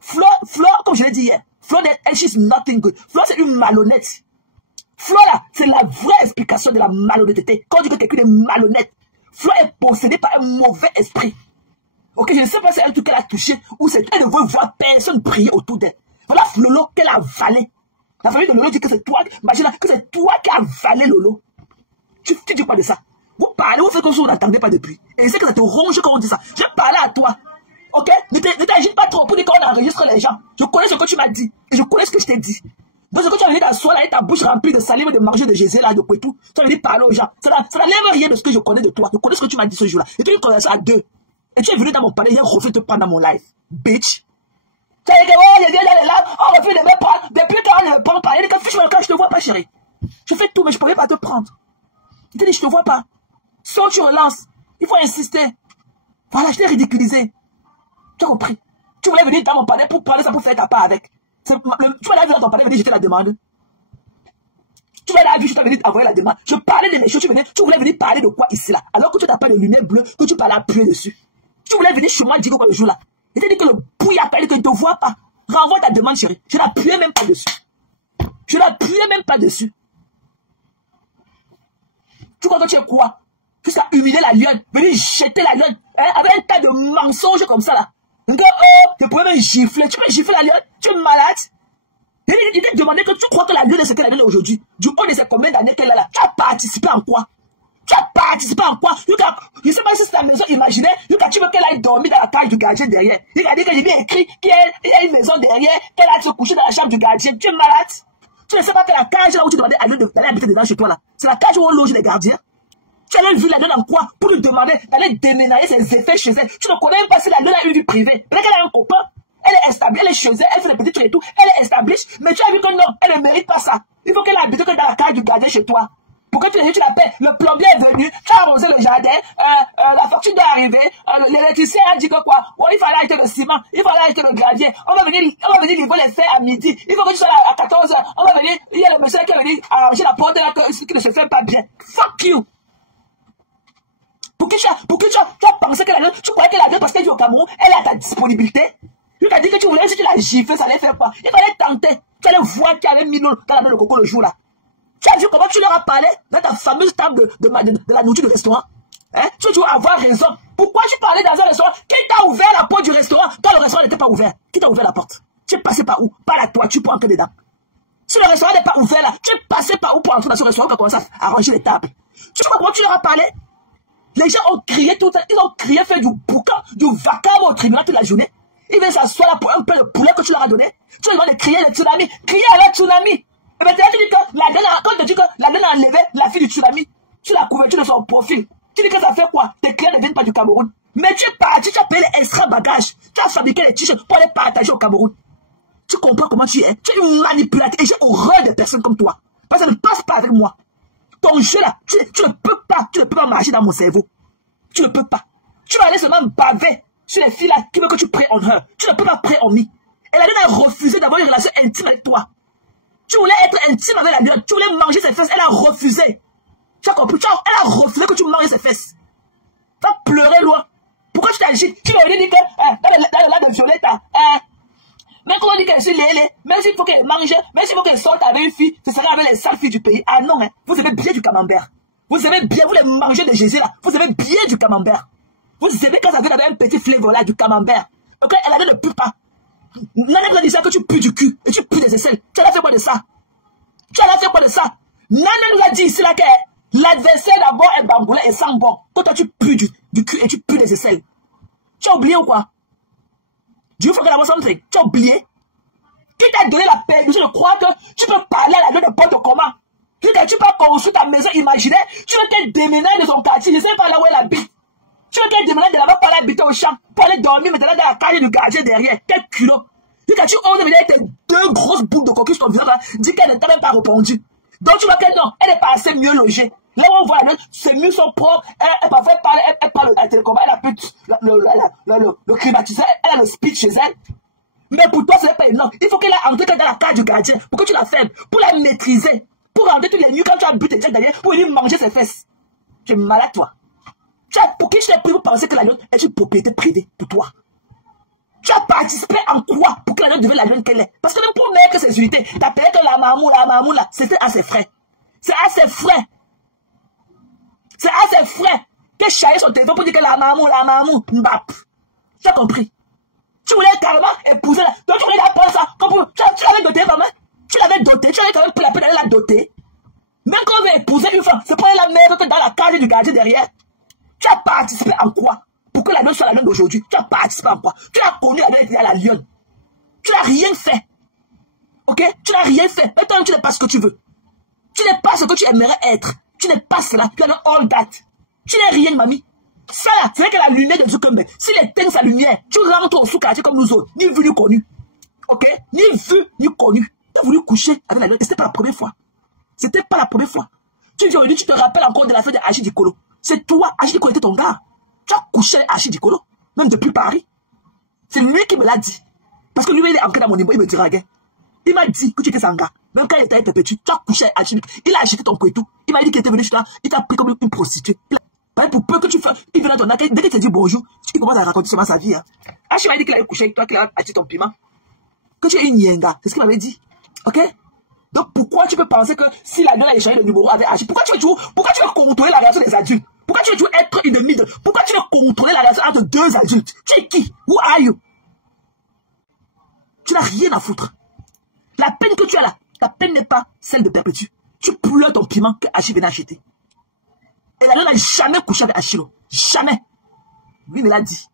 Fleur, comme je l'ai dit hier, Fleur, she's nothing good. Fleur, c'est une malhonnête. Fleur, là, c'est la vraie explication de la malhonnêteté. Quand on dit que quelqu'un est malhonnête, Fleur est possédée par un mauvais esprit. Ok, je ne sais pas si c'est un truc qu'elle a touché ou c'est elle ne veut voir personne prier autour d'elle. Voilà Lolo qu'elle a avalé. La famille de Lolo dit que c'est toi, imagine que c'est toi qui as avalé Lolo. Tu dis quoi de ça? Vous parlez, vous faites comme si vous n'entendez pas depuis. Et c'est que ça te ronge quand on dit ça. Je parle à toi. Ok? Ne t'agite pas trop pour dire qu'on enregistre les gens. Je connais ce que tu m'as dit. Et je connais ce que je t'ai dit. Donc ce que tu as venu d'asseoir là et ta bouche remplie de salive de manger de Jésus là, de tout. Tu as venu parler aux gens. Ça n'enlève rien de ce que je connais de toi. Je connais ce que tu m'as dit ce jour-là. Et tu connais ça à deux. Et tu es venu dans mon palais, j'ai refusé de te prendre dans mon live. Bitch. Tu as dit que oh, je viens dans les lives, on refuse de me prendre. Depuis quand on ne me prend pas, il dit que fiche-moi le camp, je te vois pas, chérie. Je fais tout, mais je ne pourrais pas te prendre. Il te dit, je te vois pas. Sauf tu relances. Il faut insister. Voilà, je t'ai ridiculisé. Tu as compris. Tu voulais venir dans mon palais pour prendre ça, pour faire ta part avec. Tu vas aller dans ton palais, venir jeter la demande. Tu vas aller, je t'ai venu envoyer la demande. Je parlais de mes choses, tu voulais venir parler de quoi ici là. Alors que tu n'as pas de lumière bleue, que tu parlais appuyer dessus. Tu voulais venir chez moi dire quoi le jour là. Il t'a dit que le pouille appelle, que je ne te vois pas. Renvoie ta demande, chérie. Je n'appuyais même pas dessus. Je n'appuyais même pas dessus. Tu crois que tu es quoi? Jusqu'à humilier la lionne, venir jeter la lionne, hein, avec un tas de mensonges comme ça là. Donc, oh, je pourrais même gifler. Tu peux gifler la lionne? Tu es malade? Il t'a demandé que tu crois que la lionne est ce qu'elle a donné aujourd'hui. Du haut de ces combien d'années qu'elle est là. Tu as participé en quoi? Tu as participé en quoi? Je ne sais pas si c'est ta maison imaginaire. Tu veux qu'elle aille dormir dans la cage du gardien derrière. Il a dit que j'ai bien écrit qu'il y a une maison derrière, qu'elle a se coucher dans la chambre du gardien. Tu es malade? Tu ne sais pas que la cage là où tu demandais à d'aller habiter dedans chez toi là, c'est la cage où on loge les gardiens. Tu as vu la donne en quoi? Pour lui demander d'aller déménager ses effets chez elle. Tu ne connais même pas si la donne a une vie privée. Peut-être qu'elle a un copain. Elle est établie, elle est chez elle, elle fait des petits trucs et tout. Elle est établie. Mais tu as vu que non, elle ne mérite pas ça. Il faut qu'elle habite que dans la cage du gardien chez toi. Pourquoi tu l'appelles? Le plombier est venu, tu as arrosé le jardin, la facture doit arriver, l'électricien a dit que quoi? Oh, il fallait acheter le ciment, il fallait acheter le gardien, on va venir livrer les fers à midi, il faut que tu sois là à 14 h, on va venir, il y a le monsieur qui va venir arranger la porte là, qui ne se fait pas bien. Fuck you! Pour que tu as pensé que tu croyais que la gueule parce qu'elle vit au Cameroun, elle est à ta disponibilité? Tu t'as dit que tu voulais, si tu l'as giflé, ça allait faire quoi? Il fallait tenter. Tu allais voir qu'il y avait mis l'eau dans la main de coco le jour là. Tu as vu comment tu leur as parlé dans ta fameuse table de la nourriture du restaurant? Hein? Tu dois avoir raison. Pourquoi tu parlais dans un restaurant? Qui t'a ouvert la porte du restaurant quand le restaurant n'était pas ouvert? Qui t'a ouvert la porte? Tu es passé par où? Par la toiture pour entrer dedans. Si le restaurant n'est pas ouvert là, tu es passé par où pour entrer dans ce restaurant pour commencer à ranger les tables? Tu vois comment tu leur as parlé? Les gens ont crié tout le temps. Ils ont crié, fait du boucan, du vacarme au tribunal toute la journée. Ils viennent s'asseoir là pour un peu de poulet que tu leur as donné. Tu leur as crié le tsunami. Crier à la tsunami. Et maintenant, tu dis que quand tu dis que la donne a enlevé la fille du tsunami sur la couverture de son profil, tu dis que ça fait quoi? Tes clients ne viennent pas du Cameroun. Mais tu es parti, tu as payé les extra bagages. Tu as fabriqué les t-shirts pour les partager au Cameroun. Tu comprends comment tu es? Tu es une manipulatrice. Et j'ai horreur des personnes comme toi. Parce que ça ne passe pas avec moi. Ton jeu là, tu ne peux pas marcher dans mon cerveau. Tu ne peux pas. Tu vas aller seulement baver sur les filles là qui veulent que tu pries en eux. Tu ne peux pas prier en me. Elle a refusé d'avoir une relation intime avec toi. Tu voulais être intime avec la gueule. Tu voulais manger ses fesses. Elle a refusé. Tu as compris? Elle a refusé que tu manges ses fesses. Tu vas pleurer loin. Pourquoi tu t'agites? Tu vas venir dire que dans le lac de Violette, même quand on dit qu'elle est lélé, même s'il faut qu'elle mange, même s'il faut qu'elle sorte avec une fille, ce sera avec les sales filles du pays. Ah non, hein. Vous aimez bien du camembert. Vous aimez bien, vous les mangez de Jésus là. Vous aimez bien du camembert. Vous aimez quand ça vient avec un petit flavor là, du camembert. Donc elle a ne pue pas. Nana nous a dit ça que tu pues du cul et tu pues des aisselles. Tu en as fait quoi de ça? Tu en as fait quoi de ça? Nana nous a dit ici là que l'adversaire d'abord est bamboulé et sans bon. Quand toi tu pues du cul et tu pues des aisselles. Tu as oublié ou quoi? Dieu faut que d'abord something. Tu as oublié? Qui t'a donné la permission de croire que tu peux parler à la gueule de n'importe comment? Tu peux construire ta maison imaginaire? Tu veux qu'elle déménage de son quartier? Je ne sais pas là où elle habite. Tu veux qu'elle déménage de là-bas pour aller habiter au champ, pour aller dormir maintenant dans la cage du gardien derrière. Quel culot! Tu oses venir avec tes deux grosses boules de coquille sur ton visage là, dis qu'elle ne t'a même pas répondu. Donc tu vois qu'elle non, elle n'est pas assez mieux logée. Là où on voit la note, ses murs sont propres, elle parfois elle parle à la télécommande, elle a plus le climatiseur, elle a le speed chez elle. Mais pour toi, ce n'est pas énorme. Il faut qu'elle ait entré dans la cage du gardien pour que tu la fermes, pour la maîtriser, pour rentrer tous les nuits quand tu as bu tes gens derrière, pour lui manger ses fesses. Tu es malade, toi. Pour qui tu t'es pris pour penser que la note est une propriété privée pour toi? Tu as participé en quoi pour que la lionne devait la lionne qu'elle est. Parce que même pour mettre ses unités, t'as payé que la mamou là, c'était à ses frais. C'est à ses frais. C'est à ses frais que chahier son téléphone pour dire que la mamou, mbap. Tu as compris? Tu voulais carrément épouser la... Donc tu voulais la prendre ça. Tu l'avais doté, maman. Tu l'avais doté. Tu avais quand même pris la peine d'aller la doter. Même quand on veut épouser une femme, c'est pour aller la mettre dans la cage du gardien derrière. Tu as participé en quoi? Pour que la lionne soit la lionne d'aujourd'hui. Tu as participé en quoi? Tu as connu la lionne. Tu n'as rien fait. Ok? Tu n'as rien fait. Et toi, tu n'es pas ce que tu veux. Tu n'es pas ce que tu aimerais être. Tu n'es pas cela. Tu as le all that. Tu n'es rien, mamie. Ça là, c'est que la lumière de Zuckerberg, s'il éteint sa lumière, tu rentres au sous-quartier comme nous autres. Ni vu ni connu. Ok? Ni vu ni connu. Tu as voulu coucher avec la lionne. Et c'était pas la première fois. C'était pas la première fois. Tu viens aujourd'hui, tu te rappelles encore de la fête de Achille Dikolo. C'est toi, Achille Dikolo était ton gars. Tu as couché avec Achille Dikolo. Même depuis Paris. C'est lui qui me l'a dit. Parce que lui, il est entré dans mon niveau, il me draguait. Il m'a dit que tu étais son gars. Même quand il était petit, tu as couché avec Achille. Il a acheté ton couteau. Il m'a dit qu'il était venu chez toi. Il t'a pris comme une prostituée. Pour peu que tu fasses, il vient dans ton accueil. Dès qu'il te dit bonjour, il commence à raconter seulement sa vie. Hein. Achille m'a dit qu'il allait coucher avec toi, qu'il a acheté ton piment. Que tu es une yenga. C'est ce qu'il m'avait dit. Ok? Donc pourquoi tu peux penser que si la lionne a échangé le numéro avec Achille, pourquoi tu veux contrôler la réaction des adultes? Pourquoi tu veux toujours être une demi de... Pourquoi tu veux contrôler la réaction entre deux adultes? Tu es qui? Who are you? Tu n'as rien à foutre. La peine que tu as là, ta peine n'est pas celle de Perpétue. Tu pleures ton piment que Achille venait acheter. Et la lionne n'a jamais couché avec Achille. Jamais. Lui me l'a dit.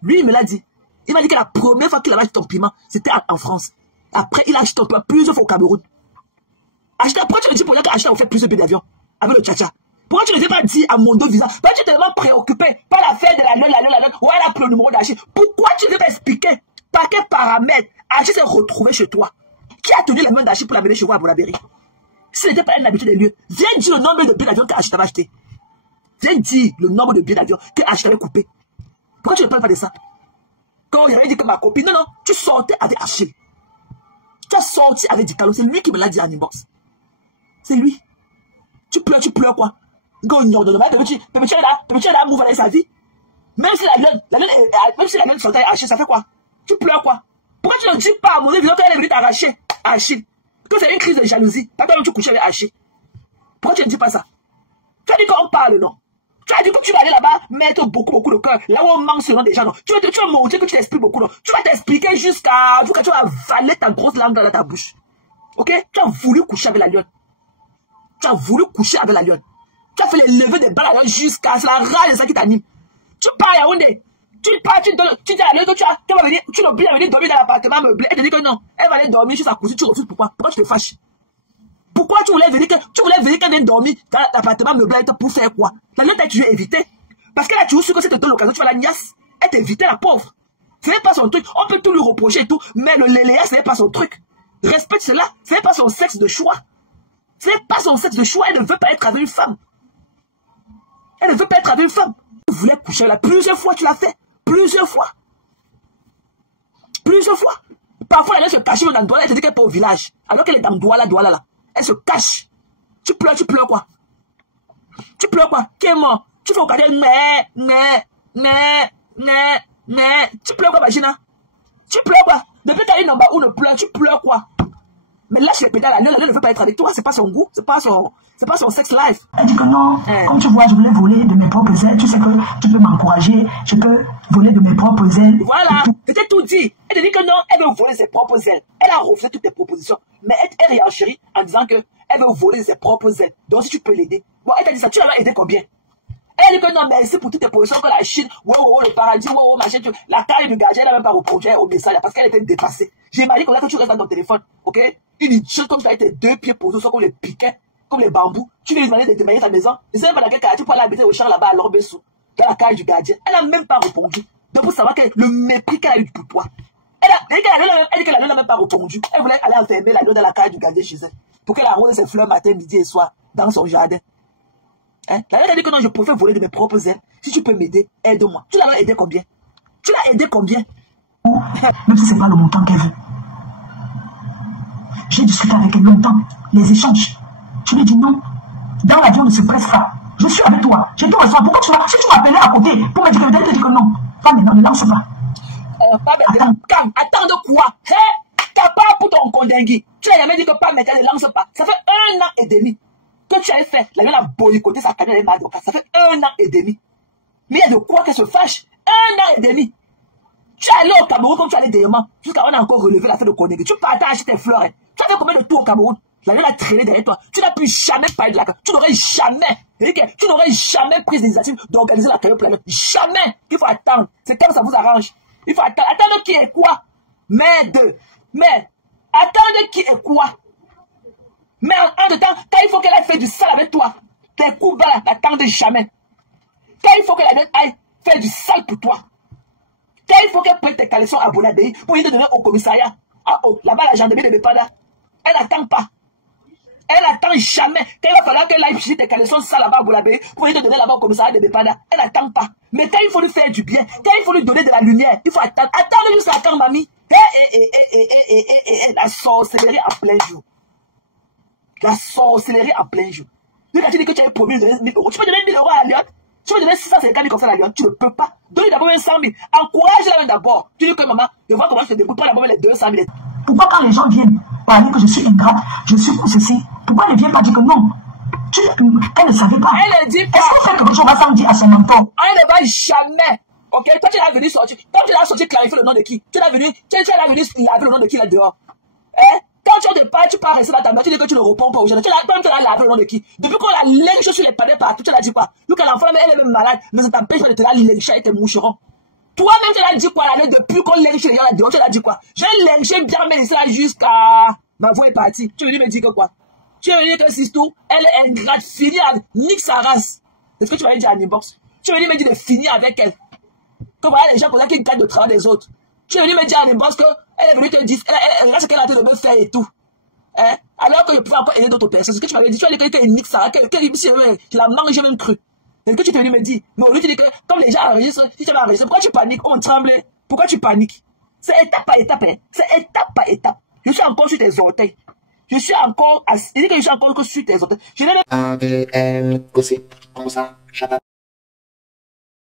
Lui, il me l'a dit. Il m'a dit que la première fois qu'il avait acheté ton piment, c'était en France. Après, il a acheté ton piment plusieurs fois au Cameroun. Pourquoi tu me dis pour dire qu'Achille a fait plusieurs billets d'avion avec le tcha-tcha? Pourquoi tu ne l'as pas dit à Mondo Visa? Pourquoi tu es tellement préoccupé par l'affaire de la lionne, où elle a pris le numéro d'Achille? Pourquoi tu ne veux pas expliquer par quel paramètre Achille s'est retrouvé chez toi? Qui a tenu les mains d'Achille pour l'amener chez vous à Bonabéry? Si ce n'était pas un habitude des lieux, viens dire le nombre de billets d'avion qu'Achille t'avait acheté. Viens dire le nombre de billets d'avion qu'Achille t'avait coupé. Pourquoi tu ne parles pas de ça? Quand il avait dit que ma copine, non, tu sortais avec Achille. Tu as sorti avec Dikalo, c'est lui qui me l'a dit en inbox. C'est lui. Tu pleures quoi? Quand on ordonne, Perpétue est là, mouve avec sa vie. Même si la lionne sortait avec Achille, ça fait quoi? Tu pleures quoi? Pourquoi tu ne dis pas à mon évident qu'elle est venue t'arracher Achille? Que c'est une crise de jalousie. T'as quand même tu couches avec Achille. Pourquoi tu ne dis pas ça? Tu as dit qu'on parle, non? Tu as dit que tu vas aller là-bas mettre beaucoup de cœur. Là où on manque ce nom des gens, non? Tu vas montrer que tu t'expliques beaucoup, non? Tu vas t'expliquer jusqu'à que tu vas avaler ta grosse langue dans ta bouche. Ok? Tu as voulu coucher avec la lionne. Tu as voulu coucher avec la lionne. Tu as fait les levées des balles à la lionne jusqu'à la rage de ça qui t'anime. Tu pars à Yaoundé. Tu dis à la lionne que tu vas venir, tu l'obliges à venir dormir dans l'appartement meublé. Elle te dit que non. Elle va aller dormir chez sa cousine. Tu refuses pourquoi? Pourquoi tu te fâches? Pourquoi tu voulais venir qu'elle vienne dormir dans l'appartement meublé pour faire quoi? La lionne t'a toujours évité. Parce qu'elle a toujours su que c'était l'occasion, tu vas la niasse. Elle t'évitait la pauvre. Ce n'est pas son truc. On peut tout lui reprocher et tout. Mais le léléa, ce n'est pas son truc. Respecte cela. Ce n'est pas son sexe de choix. Ce n'est pas son sexe de choix. Elle ne veut pas être avec une femme. Elle ne veut pas être avec une femme. Tu voulais coucher là. Plusieurs fois, tu l'as fait. Plusieurs fois. Plusieurs fois. Parfois, elle se cache dans Douala. Elle te dit qu'elle n'est pas au village. Alors qu'elle est dans Douala là. Elle se cache. Tu pleures quoi? Tu pleures quoi? Qui est mort? Tu fais regarder, tu pleures quoi, Magina? Tu pleures quoi? Depuis que tu as une en bas où ne pleure, tu pleures quoi? Mais lâche les pédales, la lionne ne veut pas être avec toi, c'est pas son goût, c'est pas son sex life. Elle dit que non, comme tu vois, je voulais voler de mes propres ailes, tu sais que tu peux m'encourager, je peux voler de mes propres ailes. Voilà, c'était tout dit. Elle te dit que non, elle veut voler ses propres ailes. Elle a refusé toutes tes propositions, mais elle réenchérit en disant que elle veut voler ses propres ailes. Donc si tu peux l'aider. Bon, elle t'a dit ça, tu vas aider combien? Elle dit que non, mais c'est pour toutes tes positions que la Chine, le paradis, machin, la taille du gardien, elle n'a même pas reproduit au message parce qu'elle était dépassée. J'imagine que tu restes dans ton téléphone, ok? Une idiote comme ça avec tes deux pieds posés, soit comme les piquets, comme les bambous. Tu lui demandais de démarrer ta maison. Je ne sais pas dans quel cas tu peux aller habiter au champ là-bas à l'Orbessou, dans la cage du gardien. Elle n'a même pas répondu. Donc pour savoir le mépris qu'elle a eu pour toi. Elle dit que la lune n'a même pas répondu. Elle voulait aller enfermer la lune dans la cage du gardien chez elle. Pour qu'elle arrose ses fleurs matin, midi et soir dans son jardin. Hein? La lune a dit que non, je préfère voler de mes propres ailes. Si tu peux m'aider, aide-moi. Tu l'as aidé combien? Tu l'as aidé combien? Même si ce n'est pas le montant qu'elle veut. J'ai discuté avec elle longtemps, les échanges. Je lui ai dit non. Dans l'avion ne se presse pas. Je suis avec toi. J'ai tout reçu. Pourquoi tu m'appelais à côté pour me dire que je te dis que non? Pas maintenant, ne lance pas. pas maintenant. Calme. Attends de quoi? T'as pas pour ton condengui. Tu n'as jamais dit que pas maintenant ne lance pas. Ça fait 1 an et demi que tu avais fait. La ville a boycotté sa carrière d'avocat. Ça fait 1 an et demi. Mais il y a de quoi qu'elle se fâche. 1 an et demi. Tu es allé au Cameroun comme tu allais derrière jusqu'à on a encore relevé la fête de condengui. Tu partages tes fleurs. Tu as fait combien de tours au Cameroun? La ville a traîné derrière toi. Tu n'as plus jamais parlé de la carrière. Tu n'aurais jamais pris l'initiative d'organiser la carrière pour la ville. Jamais. Il faut attendre. C'est comme ça vous arrange. Il faut attendre. Attendre qui est quoi? Mais attendre qui est quoi? Mais en temps, quand il faut qu'elle ait fait du sale avec toi, tes coups bas, n'attendez jamais. Quand il faut qu'elle aille faire du sale pour toi, quand il faut qu'elle prenne tes caleçons à Boulabéi pour y te donner au commissariat, là-bas la gendarmerie de Bepada, elle n'attend pas. Elle n'attend jamais. Quand il va falloir qu'elle aille chercher tes caleçons sales là-bas à Boulabéi pour y te donner là-bas au commissariat de Bepada, elle n'attend pas. Mais quand il faut lui faire du bien, quand il faut lui donner de la lumière, il faut attendre. Attendre jusqu'à quand, mamie? La sorcellerie en plein jour. La sorcellerie en plein jour. Lui, quand tu dis que tu as promis de donner 1 000 euros, tu peux donner 1 000 euros à Lyon. Tu peux donner 650 000 comme ça à Lyon. Tu ne peux pas. Donne d'abord 100 000. Encourage-la d'abord. Tu dis que maman, je vois comment je te débrouille. Prends d'abord les 200 000. Pourquoi quand les gens viennent parler que je suis ingrat, je suis pour ceci, pourquoi elle ne vient pas dire que non? Elle ne savait pas. Elle ne dit pas. Est-ce qu'on fait quelque chose va sans dire à son mentor? Elle ne va jamais. Ok, toi tu l'as venu sortir. Quand tu l'as sorti clarifier le nom de qui? Tu l'as venu laver le nom de qui là dehors? Quand tu pars, tu pars rester dans ta main, tu dis que tu ne réponds pas aux gens. Tu l'as lavé le nom de qui? Depuis qu'on la lynche sur les panneaux partout, tu l'as dit quoi? Nous, quand l'enfant, elle est même malade, mais ça t'empêche de te la lyncher avec tes moucherons. Toi-même, tu l'as dit quoi là, depuis qu'on lynche les gens là dehors, tu l'as dit quoi? Je vais lyncher bien, mais c'est là jusqu'à ma voix est partie. Tu veux me dire que quoi? Tu veux dire que Sistou, elle est ingrate, finie avec nique sa race. C'est ce que tu m'avais dit à l'inbox. Tu veux me dire de finir avec elle. Comme voilà les gens comme ça qui gagnent le travail des autres. Tu veux me dire à l'inbox qu'elle est venue te dire, elle regarde ce qu'elle a fait de me faire et tout. Alors que je pouvais encore aider d'autres personnes. C'est ce que tu m'avais dit. Tu as dit qu'elle était nique sa race, je la mange, j'ai même cru. C'est ce que tu t'es venu me dire. Mais au lieu de dire que comme les gens enregistrent, si tu vas enregistrer, pourquoi tu paniques? On tremble. Pourquoi tu paniques? C'est étape par étape. C'est étape par étape. Je suis encore sur tes orteils. Je suis encore sur tes orteils. Je n'ai